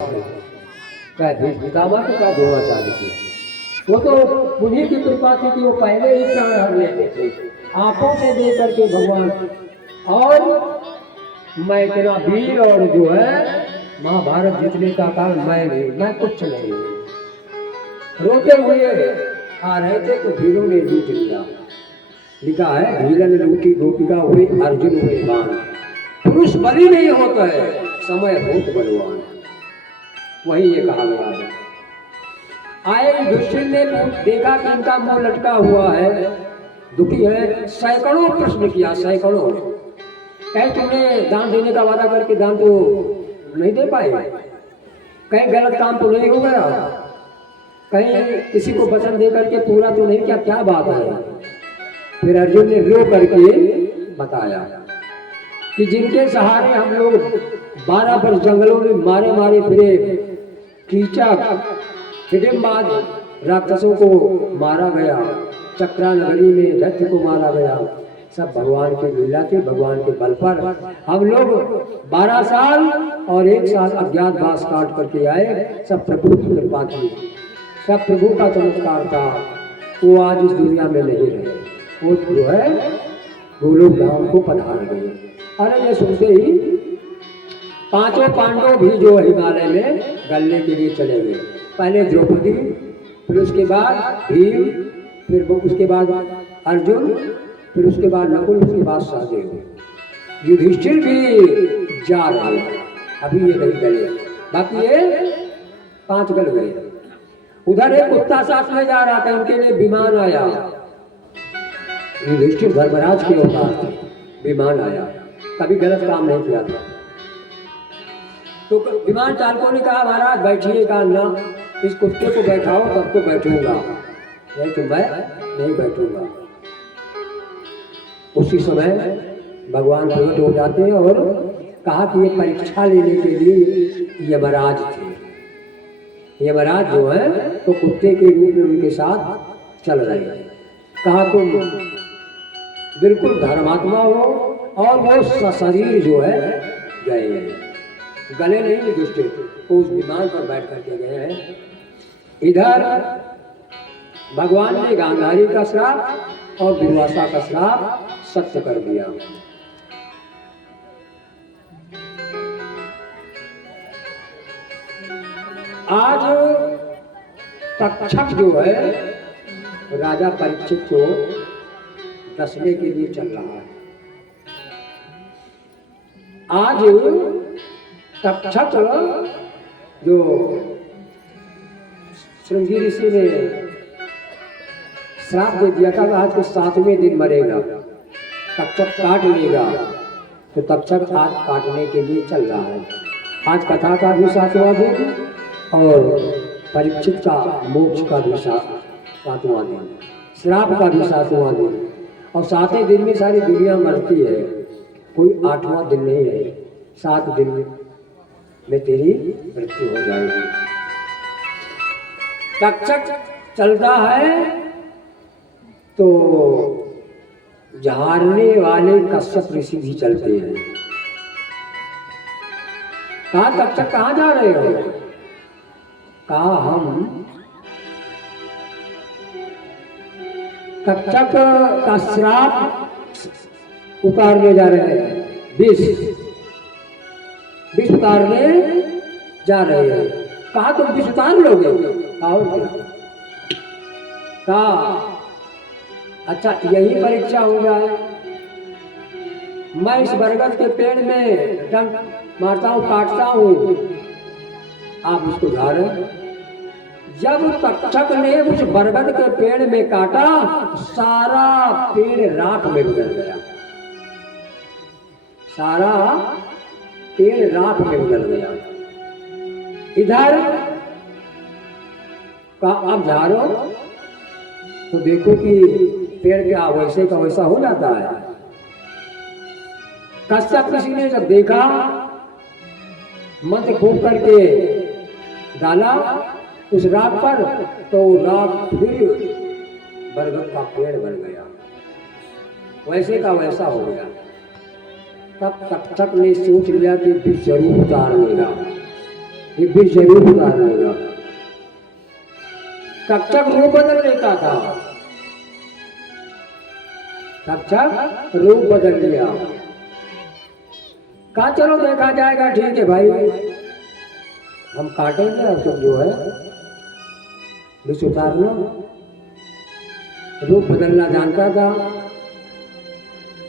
चाहे भीष्मिकामा की चाहे द्रोणाचार्य की, वो तो उन्हीं की कृपा थी कि वो पहले ही प्राण हर लेते थे आंखों से देख करके भगवान। और मैं इतना वीर और जो है महाभारत जीतने का कारण मैं नहीं, मैं कुछ नहीं। रोते हुए आ रहे थे तो वीरों ने लूट लिया। लिखा है भीलन लूटी गोपिका हुए अर्जुन हुए बाण, पुरुष बलि नहीं होता है समय बहुत बलवान। वही ये कहा गया है। आए युधिष्ठिर ने देखा कि इनका मुंह लटका हुआ है, दुखी है, सैकड़ों प्रश्न किया, सैकड़ों। कहीं तुमने दान देने का वादा करके दान तो नहीं दे पाए, कहीं गलत काम तो नहीं हो गया, कहीं किसी को वचन दे करके पूरा तो नहीं किया, क्या बात है। फिर अर्जुन ने रो करके बताया कि जिनके सहारे हम लोग 12 वर्ष जंगलों में मारे मारे फिरे, कीचक हिडिंबाज राक्षसों को मारा गया, चक्रा नगरी में दैत्य को मारा गया, सब भगवान की लीला थी। भगवान के बल पर हम लोग 12 साल और 1 साल अज्ञातवास काट करके आए, सब प्रभु की कृपा थी, सब प्रभु का चमत्कार था। वो आज इस दुनिया में नहीं रहे, वो जो है गोलोक धाम को पधार गए। अरे ये सुनते ही पांचों पांडव भी जो हिमालय में गलने के लिए चले गए। पहले द्रौपदी, फिर उसके बाद भीम, फिर वो उसके बाद अर्जुन, फिर उसके बाद नकुल, उसके बाद सहदेव। युधिष्ठिर भी जा रहे, अभी ये नहीं गए, बाकी ये 5 गल गए। उधर एक कुत्ता साथ में जा रहा था, उनके लिए विमान आया। युधिष्ठिर धर्मराज के अवतार थे, विमान आया, कभी गलत काम नहीं किया था। तो विमान चालकों ने कहा महाराज बैठिएगा ना, इस कुत्ते को बैठाओ तब तो बैठूंगा, नहीं तो मैं नहीं बैठूंगा। उसी समय भगवान प्रकट हो जाते हैं और कहा कि ये परीक्षा लेने के लिए यमराज थे। यमराज जो है तो कुत्ते के रूप में उनके साथ चल रहे हैं। कहा तुम बिल्कुल धर्मात्मा हो, और वो सशरीर जो है गए, गले नहीं युधिष्ठिर, उस विमान पर बैठ करके गए हैं। इधर भगवान ने गांधारी का श्राप और दुर्वासा का श्राप सत्य कर दिया। आज तक्षक जो है राजा परीक्षित को डसने के लिए चल रहा है। आज तक्षक जो श्रृंगी ऋषि ने श्राप दे दिया था, आज के 7वें दिन मरेगा, तक्षक काट लेगा, तो तक्षक आज काटने के लिए चल रहा है। आज कथा का भी 7वां दिन और परीक्षित का मोक्ष का भी 7वां दिन, श्राप का भी 7वां दिन, और 7वें दिन में सारी दुनिया मरती है, कोई 8वां दिन नहीं है। 7 दिन में तेरी मृत्यु हो जाएगी। तक्षक चलता है तो झाड़ने वाले कश्यप ऋषि भी चलते हैं। कहा तक्षक कहाँ जा रहे हो? कहा हम तक्षक का श्राप उतारने जा रहे हैं, विष उतारने जा रहे हैं। कहा तुम विष उतार लोगे? कहा अच्छा यही परीक्षा हो जाए, मैं इस बरगद के पेड़ में डंक मारता हूँ, काटता हूँ, आप उसको झाड़े। जब तक्षक ने उस बरगद के पेड़ में काटा, सारा पेड़ राख में बदल गया, सारा पेड़ राख में बदल गया। इधर का अब झाड़ो तो देखो कि पेड़ क्या वैसे का वैसा हो जाता है। कश्यप ऋषि ने जब देखा, मंत्र फूंक करके डाला उस राख पर, तो राख फिर बरगद का पेड़ बन गया, वैसे का वैसा हो गया। तब तक्षक ने सोच लिया कि जरूर उतार लेगा, ये भी जरूर उतार लेगा। तक्षक रूप बदल लेता था, तक्षक रूप बदल लिया। कहा चलो देखा जाएगा, ठीक है भाई हम काटेंगे, अब तुम जो है विष उतार लो। रूप बदलना जानता था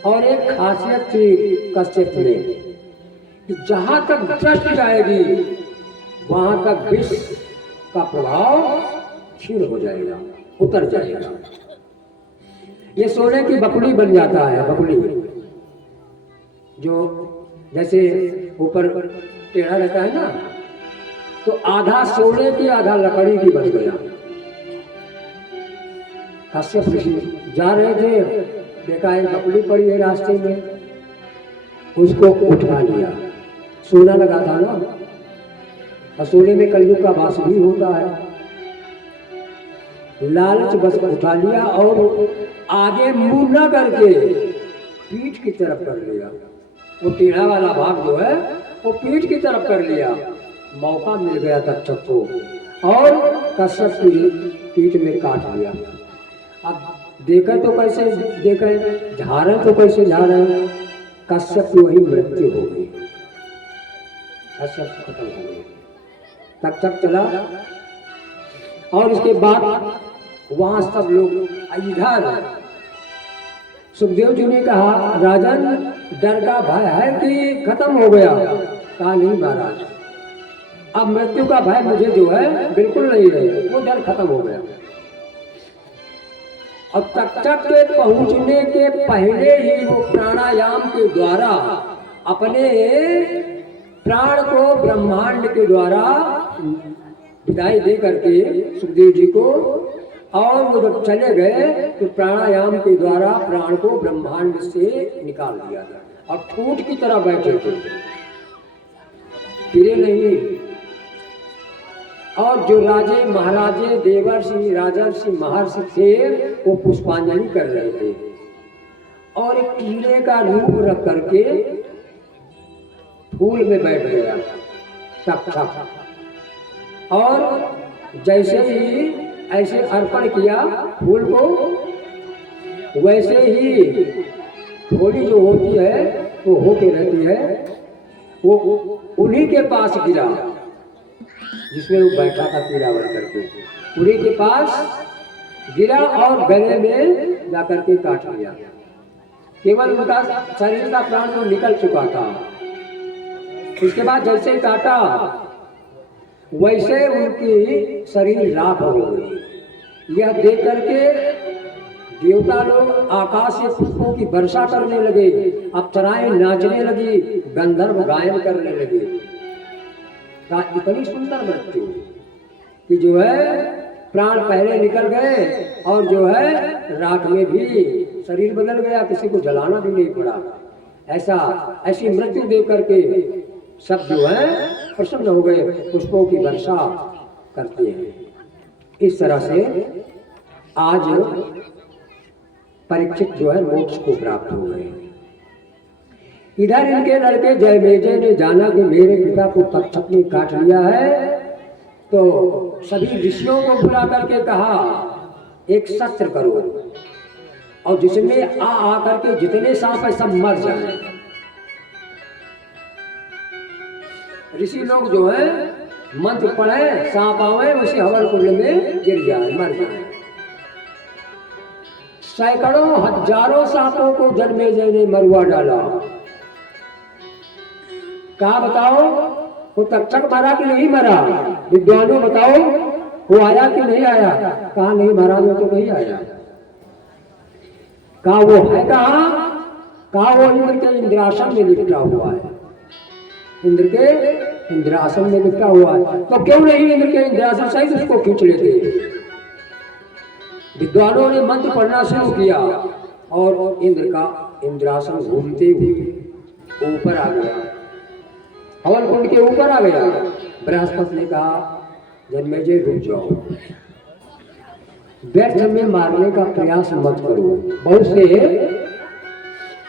और एक खासियत थी कश्यप में कि जहां तक दृष्टि जाएगी वहां तक विष का प्रभाव क्षीण हो जाएगा, उतर जाएगा। ये सोने की बकुली बन जाता है। बकुली जो जैसे ऊपर टेढ़ा रहता है ना, तो आधा सोने की आधा लकड़ी की बन गया। कश्यप ऋषि जा रहे थे, देखा एक बकुली पड़ी है रास्ते में, उसको उठा लिया। सोना लगा था ना, और सोने में कलयुग का वास भी होता है। लालच बस उठा लिया और आगे मुंह न करके पीठ की तरफ कर लिया। वो टेढ़ा वाला भाग जो है वो पीठ की तरफ कर लिया। मौका मिल गया तक्षक को और कश्यप की पीठ में काट लिया। अब देखा तो कैसे देखे, झारे तो कैसे झारे, कश्यप की वही मृत्यु हो गई। कश्यप खत्म हो गई। तक्षक चला और उसके बाद वहां सब लोग इधर सुखदेव जी ने कहा राजन डर का भय है कि खत्म हो गया। कहा नहीं महाराज, अब मृत्यु का भय मुझे जो है बिल्कुल नहीं है, वो डर खत्म हो गया। और तक्षक के पहुंचने के पहले ही वो प्राणायाम के द्वारा अपने प्राण को ब्रह्मांड के द्वारा विदाई दे करके सुखदेव जी को, और वो जब चले गए तो प्राणायाम के द्वारा प्राण को ब्रह्मांड से निकाल दिया और ठूठ की तरह बैठे थे, फिरे नहीं। और जो राजे महाराजे देवर्षि राजर्षि महर्षि थे वो पुष्पांजलि कर रहे थे और एक कीड़े का रूप रख करके फूल में बैठ गया तक्षक। और जैसे ही ऐसे अर्पण किया फूल को, वैसे ही थोड़ी जो होती है वो होके रहती है, वो उन्हीं के पास गिरा जिसमें वो बैठा था कीड़ा बन करके, उन्हीं के पास गिरा और गले में जाकर के काट लिया। केवल उनका शरीर का प्राण तो निकल चुका था। इसके बाद जैसे ही काटा वैसे उनकी शरीर राख हो गई। यह देख करके देवता लोग आकाश से पुष्पों की वर्षा करने लगे, अप्सराएं नाचने लगी, गंधर्व गायन करने लगे। इतनी सुंदर मृत्यु कि जो है प्राण पहले निकल गए और जो है राख में भी शरीर बदल गया, किसी को जलाना भी नहीं पड़ा। ऐसी मृत्यु देख करके सब जो है प्रसन्न हो गए, पुष्पों की वर्षा करते हैं। इस तरह से आज परीक्षित जो है मोक्ष को प्राप्त हो गए। इधर इनके लड़के जयमेजय ने जाना कि मेरे पिता को तक्षक ने काट लिया है, तो सभी ऋषियों को बुला करके कहा एक सत्र करो और जिसमें आ करके जितने सांप है सब मर जाए। ऋषि लोग जो है मंत्र पढ़े, सांप आवे उसी हवन कुंड में गिर जाए, मर जाए। सैकड़ों हजारों सांपों को जन्मेजय ने मरवा डाला। कहा बताओ वो तक्षक मरा कि नहीं मरा? विद्वानों बताओ वो आया कि नहीं आया? कहा नहीं महाराज वो तो नहीं आया। कहा वो है कहाँ? कहा वो इंद्र के इंद्रासन में लिपटा हुआ है, इंद्र के इंद्रासन में लिपटा हुआ है। तो क्यों नहीं इंद्र के इंद्रासन सहित उसको खींच लेते? विद्वानों ने मंत्र पढ़ना शुरू किया और इंद्र का इंद्रासन घूमते हुए ऊपर आ गया, हवन कुंड के ऊपर आ गया। बृहस्पति ने कहा जन्मेजय रुक जाओ, व्यर्थ में मारने का प्रयास मत करो। बहुत से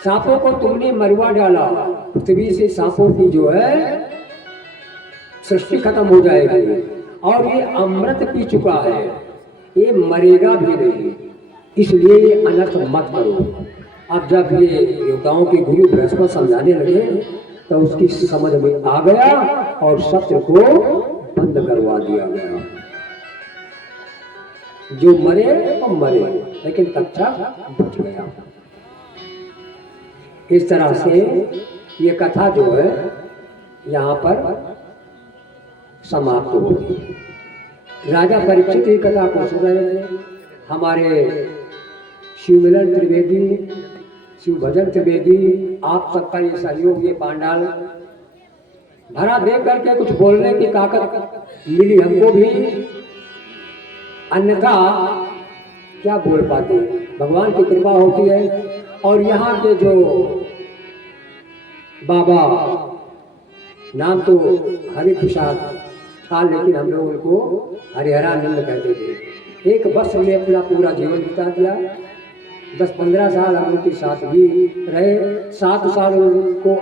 सांपों को तुमने मरवा डाला, पृथ्वी से सांपों की जो है सृष्टि खत्म हो जाएगी। और ये अमृत पी चुका है, ये मरेगा भी नहीं, इसलिए ये अनर्थ मत करो। अब जब ये देवताओं के गुरु बृहस्पति समझाने लगे तो उसकी समझ में आ गया और शस्त्र को बंद करवा दिया गया। जो मरे वो मरे, लेकिन तक्षक बच गया। इस तरह से ये कथा जो है यहाँ पर समाप्त होगी। राजा परीक्षित की कथा को सुन रहे थे। हमारे शिवमिलन त्रिवेदी, शिव भजन त्रिवेदी, आप सबका ये सहयोग, ये पांडाल भरा देख करके कुछ बोलने की ताकत मिली हमको भी, अन्यथा क्या बोल पाते। भगवान की कृपा होती है। और यहाँ के जो बाबा, नाम तो हरि प्रसाद था, लेकिन हम लोग उनको हरिहरानंद कहते थे। एक वर्ष में अपना पूरा जीवन बिता दिया। 10-15 साल हम उनके साथ भी रहे। 7 साल उनको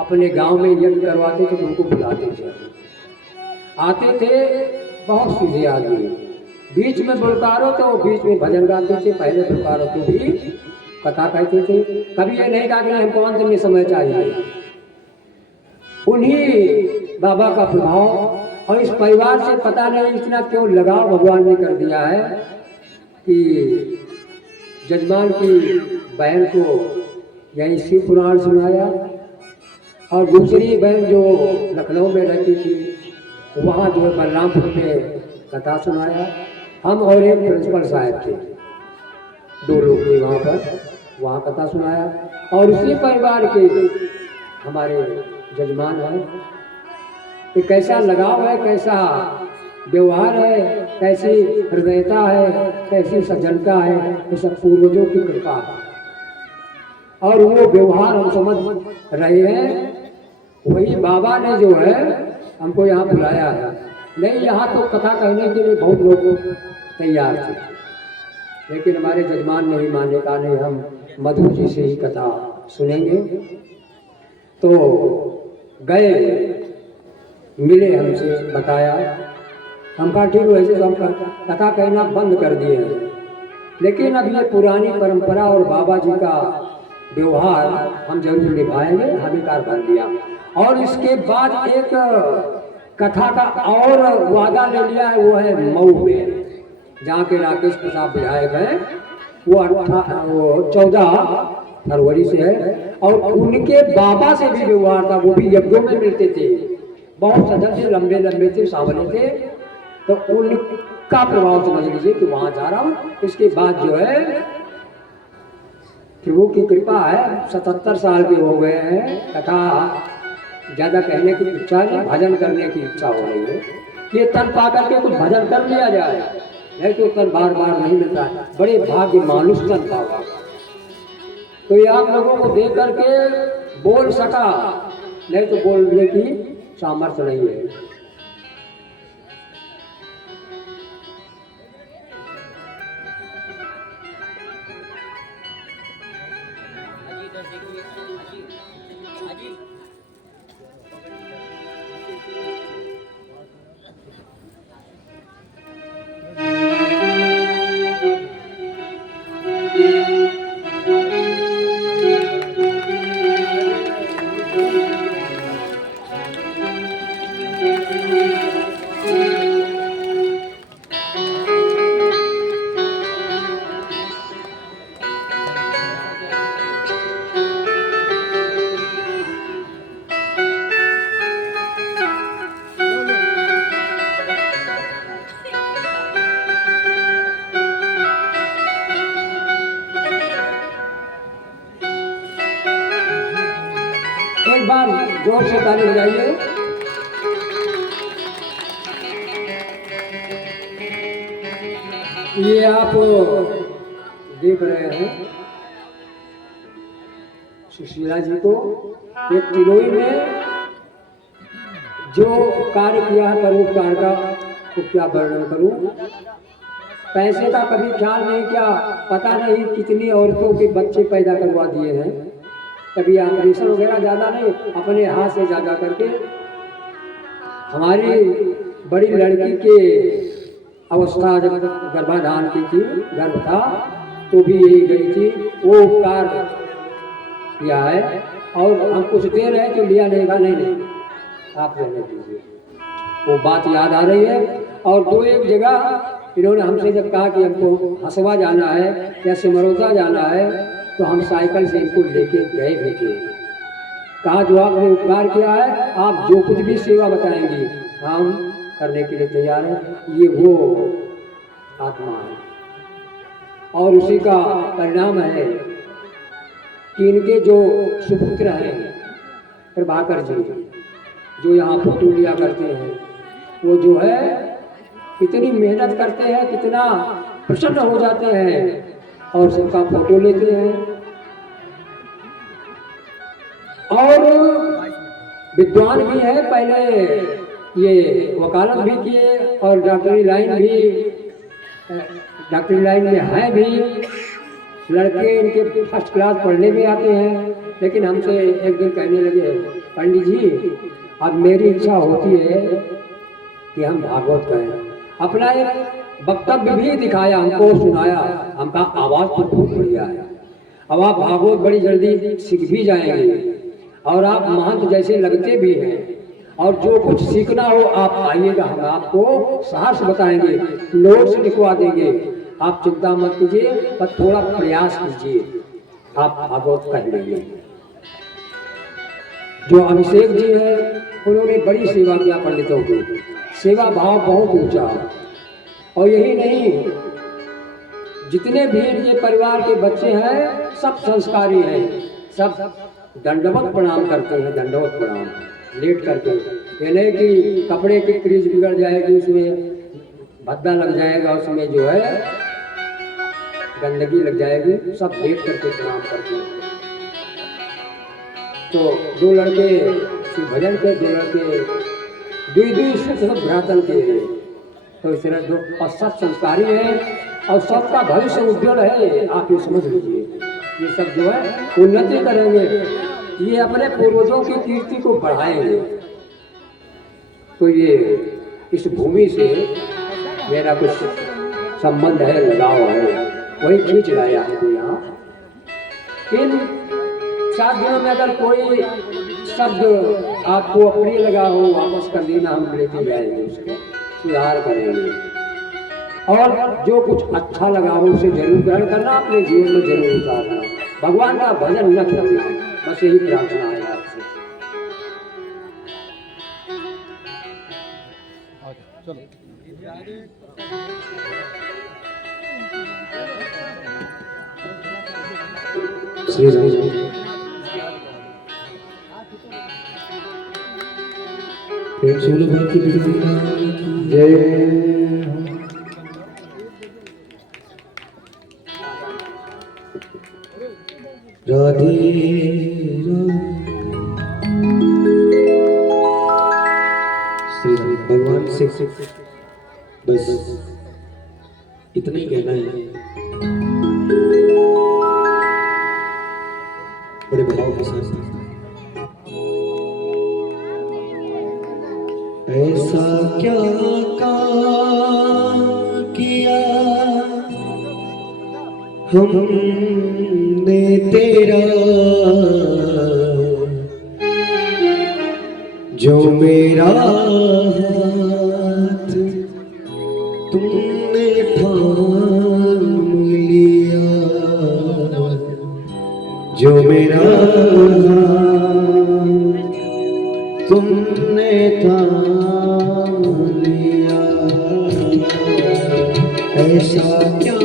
अपने गांव में यज्ञ करवाते थे, उनको बुलाते थे, आते थे बहुत सीधे आदमी। बीच में बुलकारो तो बीच में भजन गाते थे, पहले बुलकारो तो भी कथा कहते थे। कभी ये नहीं कहा कि हमको अंत में समय चाहिए। उन्हीं बाबा का प्रभाव और इस परिवार से पता नहीं इतना क्यों लगाव भगवान ने कर दिया है कि जजमान की बहन को यही शिव पुराण सुनाया और दूसरी बहन जो लखनऊ में रहती थी वहाँ जो बलरामपुर में कथा सुनाया। हम और एक प्रिंसिपल साहब थे, 2 लोग थे वहाँ पर, वहाँ कथा सुनाया। और उसी परिवार के हमारे जजमान है कि कैसा लगाव है, कैसा व्यवहार है, कैसी हृदयता है, कैसी सज्जनता है, ये सब पूर्वजों की कृपा है। और वो व्यवहार हम समझ रहे हैं। वही बाबा ने जो है हमको यहाँ बुलाया है। नहीं, यहाँ तो कथा कहने के लिए बहुत लोग तैयार थे, लेकिन हमारे जजमान ने ही माने, कहा नहीं, हम मधु जी से ही कथा सुनेंगे। तो गए, मिले हमसे, बताया। हम कहा ठीक वैसे हम कथा कहना बंद कर दिए हैं, लेकिन अब ये पुरानी परंपरा और बाबा जी का व्यवहार हम जरूर निभाएंगे, हमें कार भर दिया। और इसके बाद एक कथा का और वादा ले लिया है, वो है मऊ में, जहाँ के राकेश प्रसाद विधायक हैं। वो 14 फरवरी से है। और उनके बाबा से भी व्यवहार था, वो भी यज्ञों में मिलते थे, बहुत सजन थे, लंबे लंबे थे, सांवले थे। तो उनका प्रभाव समझ लीजिए कि वहां जा रहा हूँ। इसके बाद जो है प्रभु की कृपा है, 77 साल के हो गए हैं। कथा ज्यादा कहने की इच्छा नहीं, भजन करने की इच्छा हो रही है। ये तन पा करके कुछ भजन कर लिया जाए, नहीं तो तन बार बार नहीं मिलता है। बड़े भाग्य मानुष तन पावा। तो ये आप लोगों को देख करके बोल सका, नहीं तो बोलने की सामर्थ्य नहीं है। एक बार जोर से ताली बजाइए। ये आप देख रहे हैं सुशीला जी को, एक तिलोई में जो कार्य किया है परोपकार का, तो क्या वर्णन करूं। पैसे का कभी ख्याल नहीं किया, पता नहीं कितनी औरतों के बच्चे पैदा करवा दिए हैं। कभी ऑपरेशन वगैरह ज़्यादा नहीं, अपने हाथ से जागा करके हमारी बड़ी लड़की के अवस्था जब गर्भाधान की थी, गर्भ था, तो भी यही गई थी, वो उपकार किया है। और हम कुछ दे रहे तो लिया नहीं, नहीं आप रहने दीजिए, वो बात याद आ रही है। और दो एक जगह इन्होंने हमसे जब कहा कि हमको हसवा जाना है या सिमरोजा जाना है, तो हम साइकिल से इनको लेके गए भी थे। कहा जो आपने उपकार किया है, आप जो कुछ भी सेवा बताएंगी हम करने के लिए तैयार हैं। ये वो आत्मा है और उसी का परिणाम है कि इनके जो सुपुत्र हैं प्रभाकर जी, जो यहाँ फोटो लिया करते हैं, वो जो है कितनी मेहनत करते हैं, कितना प्रसन्न हो जाते हैं और सबका फोटो लेते हैं। और विद्वान भी है, पहले ये वकालत भी किए और डॉक्टरी लाइन में है भी। लड़के इनके फर्स्ट क्लास पढ़ने में आते हैं, लेकिन हमसे एक दिन कहने लगे, पंडित जी अब मेरी इच्छा होती है कि हम भागवत कहें। अपना एक वक्तव्य भी दिखाया, हमको सुनाया। हमका आवाज़ तो बहुत बढ़िया है, अब आप भागवत बड़ी जल्दी सीख भी जाएंगे और आप महंत जैसे लगते भी हैं। और जो कुछ सीखना हो आप आइएगा, हम आपको साहस बताएंगे, नोट्स लिखवा देंगे, आप चिंता मत कीजिए, पर थोड़ा प्रयास कीजिए, आप भागवत कह लेंगे। जो अभिषेक जी हैं, उन्होंने बड़ी सेवा किया पंडितों की, सेवा भाव बहुत ऊंचा। और यही नहीं, जितने भी ये परिवार के बच्चे हैं सब संस्कारी हैं, सब दंडवत प्रणाम करते हैं, दंडवत प्रणाम लेट करके। ये नहीं कि कपड़े की क्रीज बिगड़ जाएगी, उसमें भद्दा लग जाएगा, उसमें जो है गंदगी लग जाएगी, सब लेट करके प्रणाम करते हैं। तो दो लड़के शिव भजन के, दो लड़के दुई सब भ्रातन के हैं, तो इस तरह दो और सब संस्कारी हैं और सबका भविष्य उज्जवल है। आप ये समझ लीजिए, ये सब जो है उन्नति करेंगे, ये अपने पूर्वजों की कीर्ति को बढ़ाएंगे। तो ये इस भूमि से मेरा कुछ संबंध है, लगाव है, वही खींच लाया हमको यहाँ। इन 7 दिनों में अगर कोई शब्द आपको अप्रिय लगा हो, वापस कर देना, हम लेते जाएंगे, उसको सुधार करेंगे। और जो कुछ अच्छा लगा हो उसे जरूर ग्रहण करना, अपने जीवन में जरूर उतारना, भगवान का भजन न छोड़ना, बस यही प्रार्थना है आपसे। चलो श्री प्रेम से बोलो भक्ति जय। राधे श्री भगवान से बस इतना ही कहना है, बड़े भाव के साथ। ऐसा क्या काम किया हमने तेरा, जो मेरा हाथ तुमने थाम लिया, जो मेरा हाथ तुमने थाम लिया। ऐसा क्या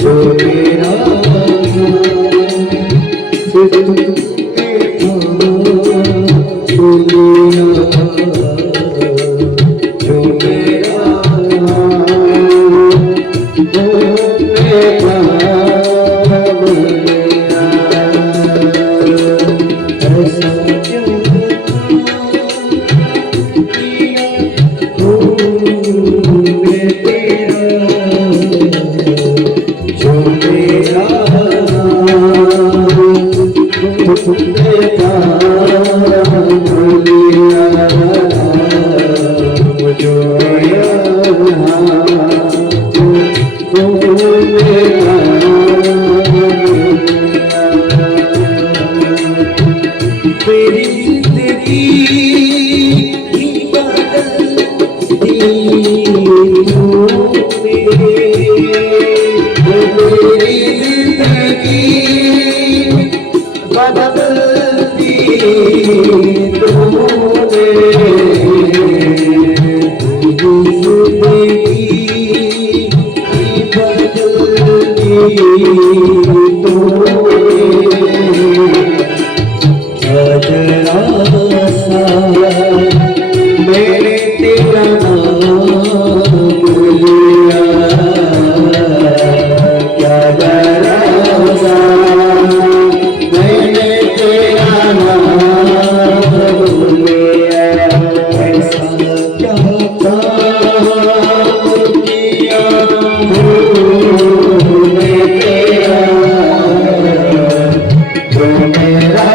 जो मेरा मेरी जिंदगी बदल दी तूने, मेरी जिंदगी बदल दी तूने, मेरी जिंदगी बदल दी तूने। जरा सा मैंने तेरा नाम लिया, क्या जरा सा मैंने तेरा नाम लिया, ऐसा क्या काम किया तूने तेरा जो मेरा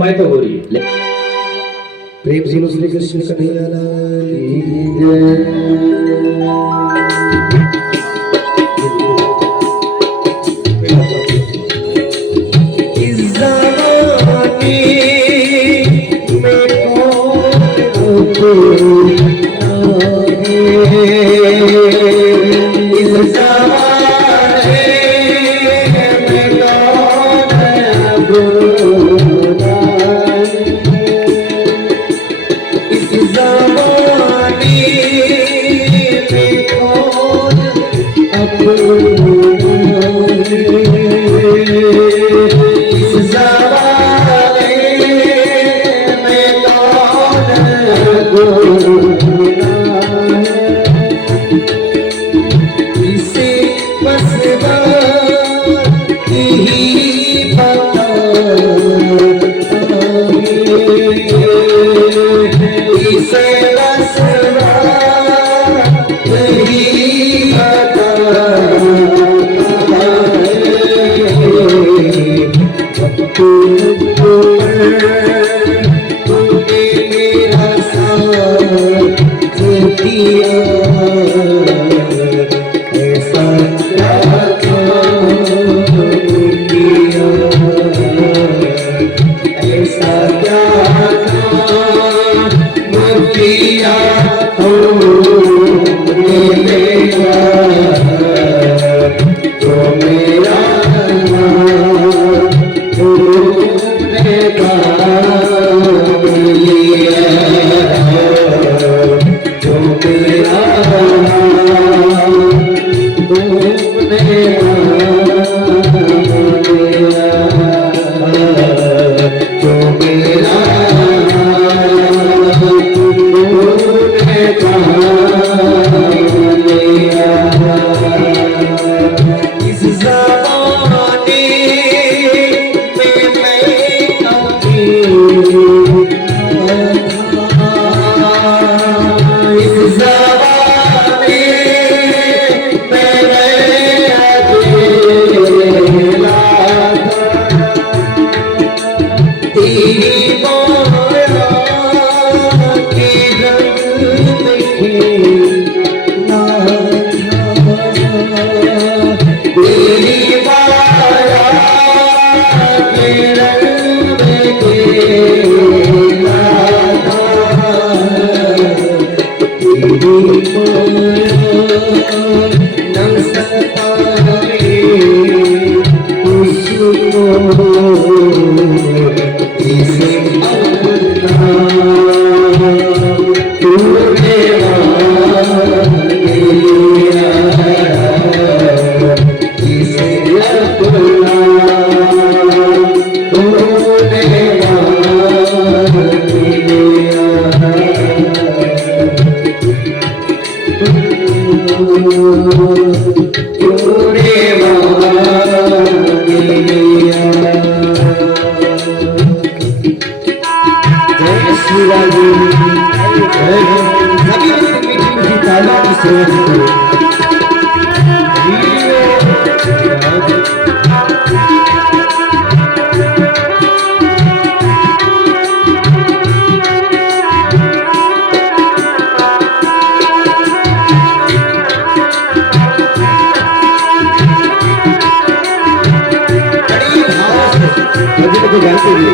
कमाई तो हो रही है। प्रेम से श्री कृष्ण कन्हैया लाल की जय। इस ज़माने में कौन इस ज़माने में इस ज़माने में कौन इस ज़माने में कौन इसे बस बात ही पता इसे बस बात ही पता तूने मेरा साथ दिया ऐसा क्या काम किया ऐसा क्या काम किया तूने मेरा जो मेरा तूने काम लिया जो मेरा तूने जो मेरा तूने काम लिया इस ज़माने में मैं अभी इस ज़माने में मैं अकेला तेरी माया के रंग में खेला तेरी माया के रंग में खेला तेरी माया न सताए उसको इसे अपना तूने लिया इसे अपना तूने जय श्री राम जय सभी मीठी मीठी तालियों की सेवा करो। बड़ी भाव से भजन को गाते हुए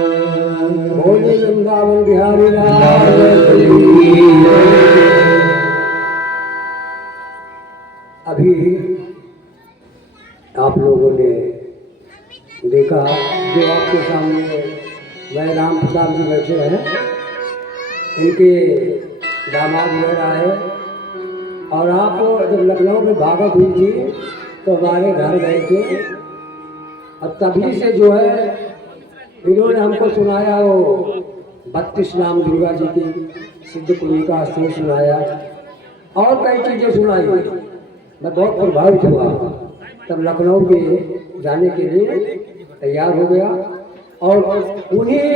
बोले वृंदावन बिहारी लाल अभी आप लोगों ने देखा जो आपके सामने वह राम प्रताप जी बैठे हैं, इनके दामाद वगैरह आए और आप जब लखनऊ में भागत हुई थी तो हमारे घर गए थे और तभी से जो है इन्होंने हमको सुनाया वो 32 नाम दुर्गा जी की सिद्ध कुंज का स्त्रोत सुनाया और कई चीज़ें सुनाई। मैं बहुत प्रभावित हुआ, तब लखनऊ के जाने के लिए तैयार हो गया और उन्हीं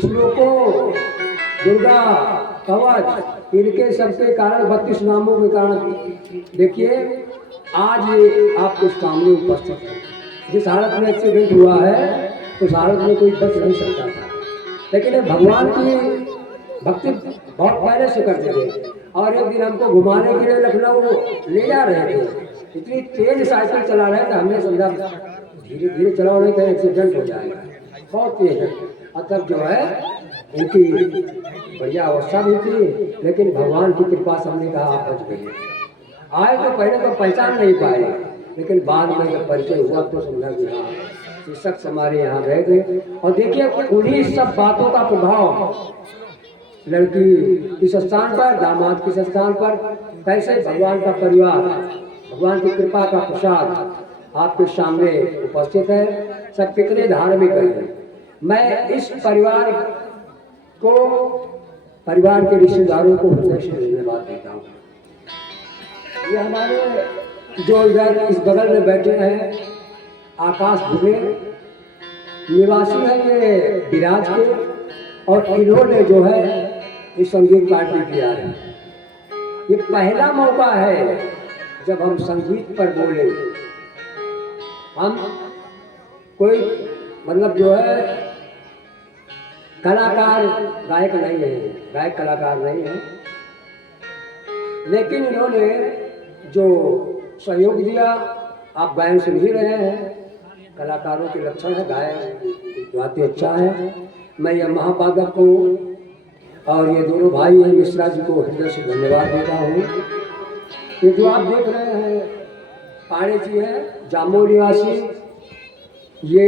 श्लोकों दुर्गा कवच इनके सबके कारण 32 नामों के कारण देखिए आज ये आपके सामने उपस्थित है। जिस हालत में एक्सीडेंट हुआ है उस हालत में कोई बच नहीं सकता था, लेकिन भगवान की भक्ति बहुत पहले से करते थे और एक दिन हमको घुमाने के लिए लखनऊ ले जा रहे थे। इतनी तेज साइकिल चला रहे थे, हमने समझा धीरे धीरे चलाओ नहीं तो एक्सीडेंट हो जाएगा, बहुत तेज है। और तब जो है इनकी बढ़िया अवस्था भी थी, लेकिन भगवान की कृपा से हमने कहा आप बच गए। आए तो पहले तो पहचान नहीं पाए, लेकिन बाद में जब परिचय हुआ तो समझा कि हाँ ये शख्स हमारे यहाँ रह गए। और देखिए उन्हीं सब बातों का प्रभाव लड़की किस स्थान पर, दामाद किस स्थान पर, कैसे भगवान का परिवार, भगवान की कृपा का प्रसाद आपके सामने उपस्थित है। सब कितने धार्मिक है। मैं इस परिवार को, परिवार के रिश्तेदारों को हृदय से धन्यवाद देता हूँ। ये हमारे जो इधर इस बगल में बैठे हैं आकाश दुबे निवासी है ये विराज के, और इन्होंने जो है इस संगीत पार्टी किया है। ये पहला मौका है जब हम संगीत पर बोले। हम कोई मतलब जो है कलाकार गायक नहीं है, गायक कलाकार नहीं है, लेकिन इन्होंने जो सहयोग दिया आप गायन सुन ही रहे हैं। कलाकारों के लक्षण है, गायन गाते अच्छा है। मैं यह महापादक को और ये दोनों भाई हैं, मिश्रा जी को हृदय से धन्यवाद देता हूँ। ये जो आप देख रहे हैं पाणे जी हैं जामो निवासी, ये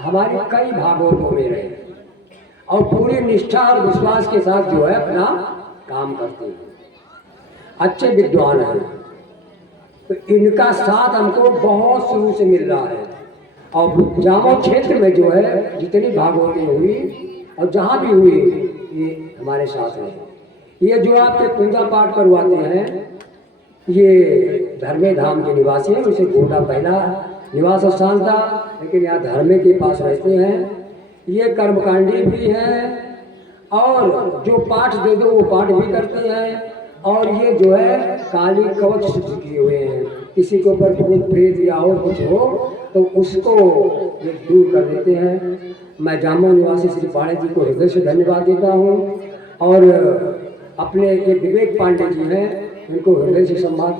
हमारी कई भागवतों में रहे और पूरी निष्ठा और विश्वास के साथ जो है अपना काम करते हैं, अच्छे विद्वान हैं। तो इनका साथ हमको बहुत शुरू से मिल रहा है और जामो क्षेत्र में जो है जितनी भागवतें हुई और जहाँ भी हुई ये हमारे साथ हैं। ये जो आपके पूजा पाठ करवाते हैं ये धर्मे धाम के निवासी हैं। उसे गोंडा पहला निवास स्थान था, लेकिन यहाँ धर्मे के पास रहते हैं। ये कर्मकांडी भी हैं और जो पाठ दे दो वो पाठ भी करते हैं। और ये जो है काली कवच सिद्ध किए हुए हैं, किसी के ऊपर भूत प्रेत या और कुछ हो तो उसको ये दूर कर देते हैं। मैं जामो निवासी श्री पाणे जी को हृदय से धन्यवाद देता हूँ और अपने एक विवेक पांडे जी हैं उनको हृदय से सम्मान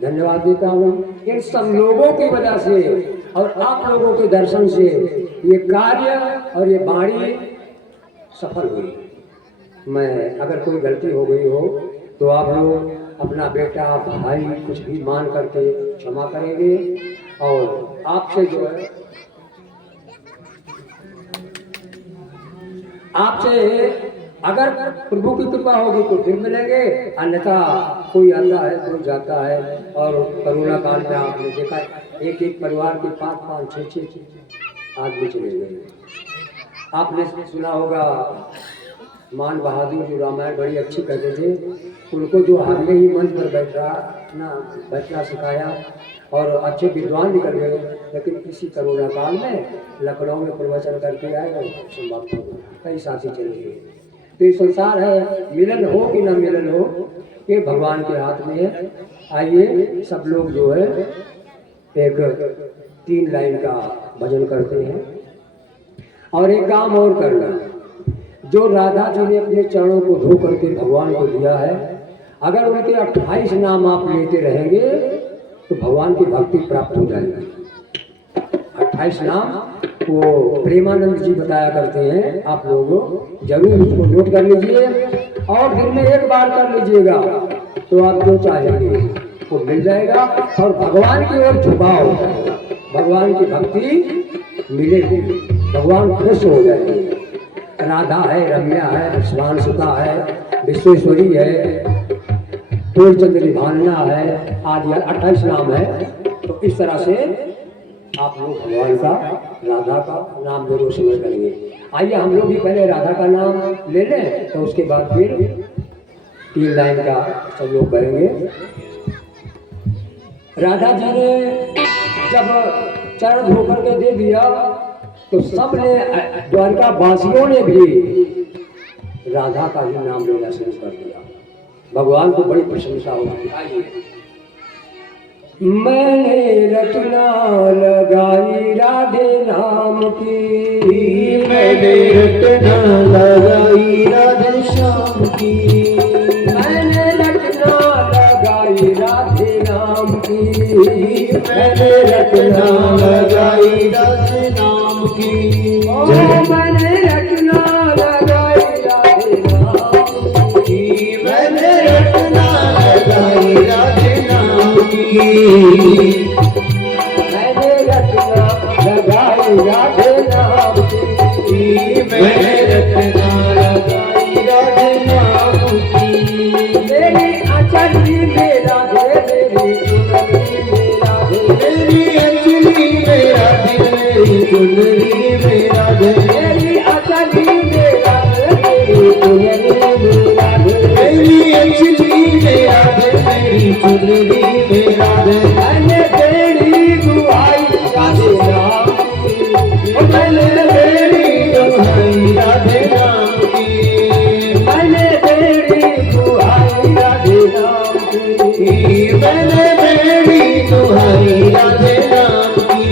धन्यवाद देता हूँ। इन सब लोगों की वजह से और आप लोगों के दर्शन से ये कार्य और ये वाणी सफल हुई। मैं अगर कोई गलती हो गई हो तो आप लोग अपना बेटा भाई कुछ भी मान करके क्षमा करेंगे और आपसे जो है आपसे अगर प्रभु की कृपा होगी तो फिर मिलेंगे, अन्यथा कोई आता है कोई जाता है। और कोरोना काल में आपने देखा एक एक परिवार के 5-5, 6-6 आदमी चले गए। आपने सुना होगा मान बहादुर जो रामायण बड़ी अच्छी कहते थे, उनको जो हमने ही मंच पर बैठना सिखाया और अच्छे विद्वान निकल गए, लेकिन किसी कोरोना काल में लखनऊ में प्रवचन करके आए और समाप्त हो गए, कई साथी चले गए। तो ये संसार है, मिलन हो कि न मिलन हो ये भगवान के हाथ में है। आइए सब लोग जो है एक 3 लाइन का भजन करते हैं। और एक काम और करना, जो राधा जी ने अपने चरणों को धो करके भगवान को दिया है, अगर उनके 28 नाम आप लेते रहेंगे तो भगवान की भक्ति प्राप्त हो जाएगी। 28 नाम वो प्रेमानंद जी बताया करते हैं, आप लोग जरूर उसको नोट कर लीजिए और दिन में एक बार कर लीजिएगा तो आप जो चाहेंगे वो मिल जाएगा और भगवान की ओर झुकाव हो जाएगा, भगवान की भक्ति मिलेगी, भगवान खुश हो जाएंगे। राधा है, रम्या है, स्वान सुता है, विश्वेश्वरी है, फूलचंद्री भावना है, आदि 28 नाम है। तो इस तरह से आप लोग भगवान का राधा का नाम जरूर स्मरण करेंगे। आइए हम लोग भी पहले राधा का नाम ले लें तो उसके बाद फिर 3 लाइन का सब लोग करेंगे। राधा जी ने जब चरण धो करके दे दिया तो सबने द्वारका वासियों ने भी राधा का ही नाम लेना शुरू कर दिया। भगवान को बड़ी प्रशंसा होगी। आइए मैंने रचना लगाई राधे नाम की, मैंने रटना लगाई राधे श्याम की, मैंने रचना लगाई राधे नाम की, मैंने रटना लगाई राधे नाम की, ओ मैंने रचना लगाई राधे नाम की, मैंने रटना लगाई राधे नाम की, मैंने रचना लगाई राधे नाम की, मैंने रटना लगाई राधे नाम की, मेरी अचली मेरा दे मेरी चुनरी मेरा दे, मेरी अंजलि मेरा दिल मेरी चुनरी मेरा दिल, मेरी अचली मेरा दे मेरी चुनरी मेरा दे, मेरी अंजलि मेरा दिल मेरी चुनरी मेरा दिल, मैंने तेरी दुआई राधे नाम की, ओ मैंने तेरी दुहाई राधे नाम की, मैंने तेरी दुआई राधे नाम की, मैंने मेरी दुहाई राधे नाम की,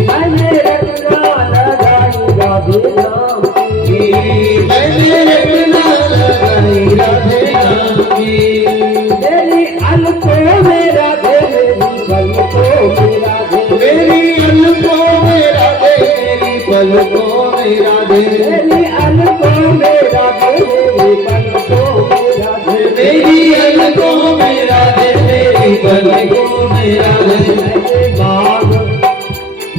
मैंने रचना लगाई राधे नाम की, मैंने रटना लगाई राधे नाम की, मेरी अलको मेरी अलगों में राधे मेरी पलकों में राधे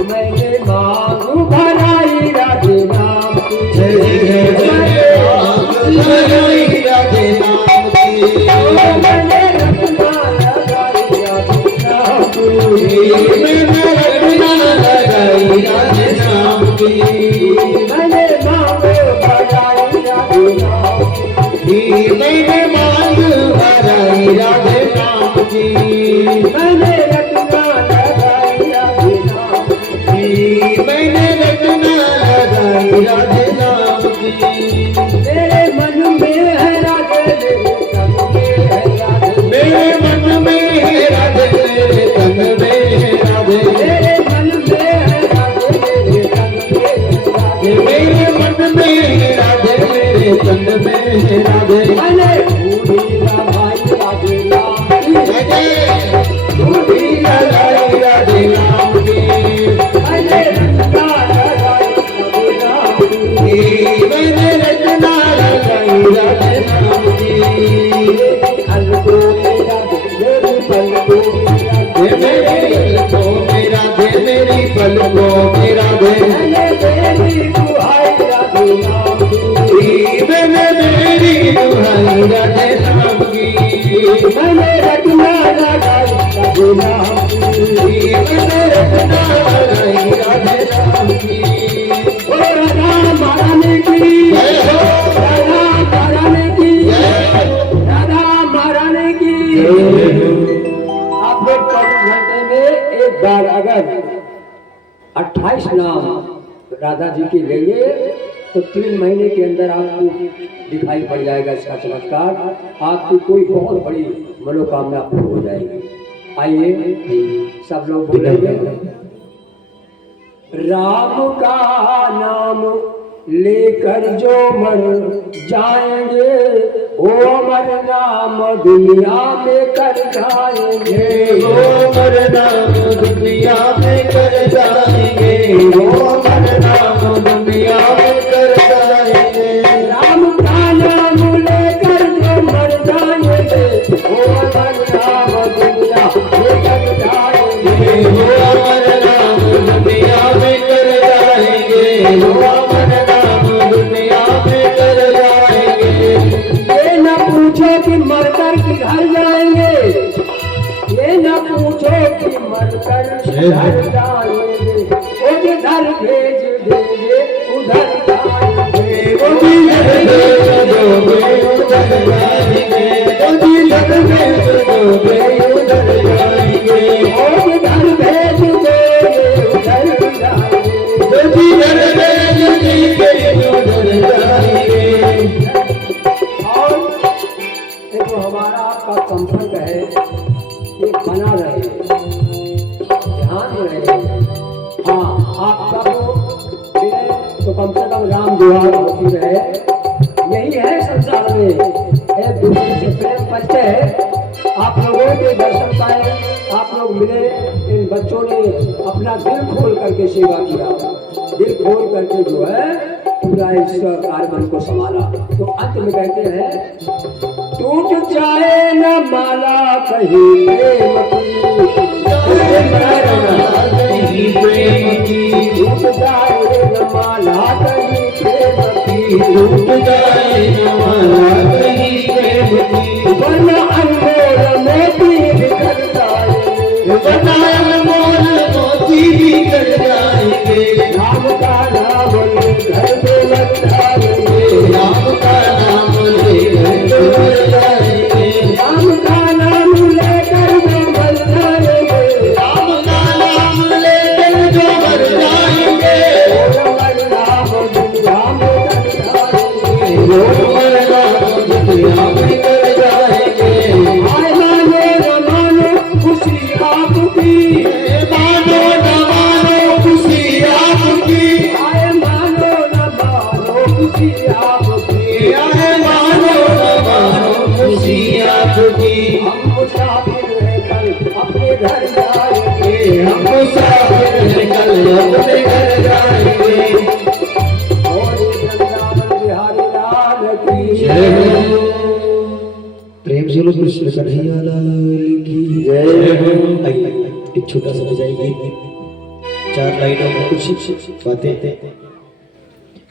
मैंने मांग भराई राधे नाम की जय जय जय भराई राधे नाम की मैंने रखना लगाई राधे नाम की मैंने रखना लगाई राधे नाम की मैंने मांग भराई राधे नाम की मैंने मांग भराई राधे नाम की मैंने रखना लगाई राधे नाम की मैंने रखना लगाई राधे नाम की मेरे मन में है राधे मेरे तन में है राधे मेरे मन में है राधे मेरे तन में है राधे मेरे मन में है राधे मेरे तन में है राधे मेरे मन में है राधे मेरे तन में है राधे मैंने भूली भाई राधे नाम की भूली लगाई राधे नाम की मैंने रखना लगाई राधे नाम की मैंने रचना लगाई राधे नाम की अलगो मेरा मेरी पलको मेरी पलकों में राधे मेरी पलकों में राधे मैंने तेरी दुहाई राधे नाम की मैंने मेरी दुहाई राधे नाम की मैंने रखना लगाई राधे नाम की मैंने रचना लगाई राधे नाम की ओ राधा महारानी की जय हो राधा महारानी की राधा महारानी की आप लोग 24 घंटे में एक बार अगर 28 नाम राधा जी के लेंगे तो 3 महीने के अंदर आपको दिखाई पड़ जाएगा इसका चमत्कार। आपकी कोई बहुत बड़ी मनोकामना पूर्ण हो जाएगी। आइए सब लोग बोलेंगे राम का नाम लेकर जो मर जाएंगे ओ मर नाम दुनिया में कर जाएंगे वो मर नाम दुनिया में कर जाएंगे वो मर नाम दुनिया में कर जाएंगे राम का नाम लेकर जो मर जाएंगे ओ मर नाम दुनिया में कर जाएंगे वो अमर नाम दुनिया में कर जाएंगे वो अमर नाम दुनिया में कर जाएंगे ये न पूछो कि मरकर किधर जाएंगे ये न पूछो कि मरकर किधर जाएंगे वो जिधर भेज देंगे उधर जाएंगे वो जिधर भेज दोगे उधर जाएंगे वो जिधर भेज दोगे उधर जाएंगे वो जिधर भेज देंगे उधर जाएंगे वो जिधर भेज देंगे उधर जाएंगे और ये जो हमारा आपका संपर्क है ये बना रहे ध्यान रहे। हाँ आप सब मिले तो कम से कम राम दुआर होती रहे। यही है संसार में एक दूसरे से प्रेम परिचय है। आप लोगों के दर्शन पाए आप लोग मिले इन बच्चों ने अपना दिल खोल करके सेवा किया दिल खोल करके जो है पूरा इस कार्यक्रम को संभाला। तो अंत में कहते हैं टूट जाए न माला कहीं प्रेम कहीं प्रेम की टूट जाए न माला कहीं प्रेम टूट जाए न माला कहीं प्रेम की वरना अनमोल मोती बिखर जाए वरना मोल मोती भी कर जाएंगे राम का नाम घर में लग जाएंगे राम का नाम लेकर जाएंगे राम का नाम लेकर जो मर जाएंगे राम का नाम लेकर जो मर जाएंगे मर नाम दुनिया में कर जाएंगे लोग मर नाम दुनिया में कर जाएंगे आए मानो न मानो खुशी आपकी मानो न मानो खुशी आपकी आए मानो न मानो खुशी आपकी आए मानो न मानो खुशी आपकी हम मुसाफिर हैं कल अपने घर जाएंगे हम मुसाफिर हैं कल अपने घर जाएंगे और वृंदावन बिहारी लाल की जय हो। प्रेम बोलो कृष्ण कन्हैया लाल की जय। आइए एक छोटा सा बजाएंगे, 4 लाइनों में कुछ बातें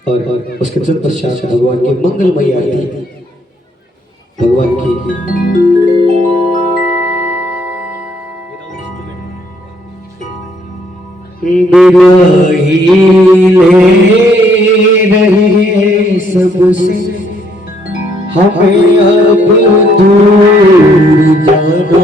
और उसके तुरंत पश्चात भगवान की मंगलमयी आरती, भगवान की बिदाई ले रहे सबसे, हमें अब दूर जाना